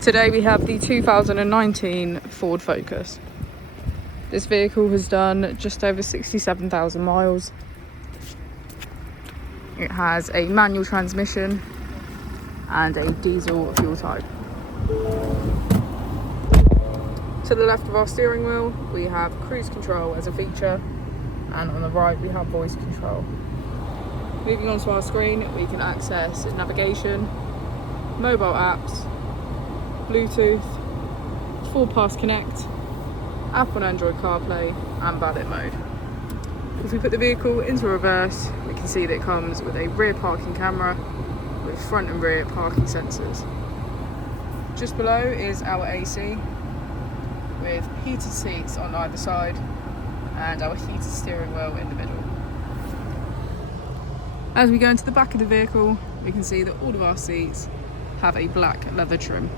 Today we have the 2019 Ford Focus. This vehicle has done just over 67,000 miles. It has a manual transmission and a diesel fuel type. To the left of our steering wheel we have cruise control as a feature, and on the right we have voice control. Moving on to our screen, we can access navigation, mobile apps, Bluetooth, Full Pass Connect, Apple and Android CarPlay and ballot mode. If we put the vehicle into reverse, we can see that it comes with a rear parking camera with front and rear parking sensors. Just below is our AC with heated seats on either side and our heated steering wheel in the middle. As we go into the back of the vehicle, we can see that all of our seats have a black leather trim.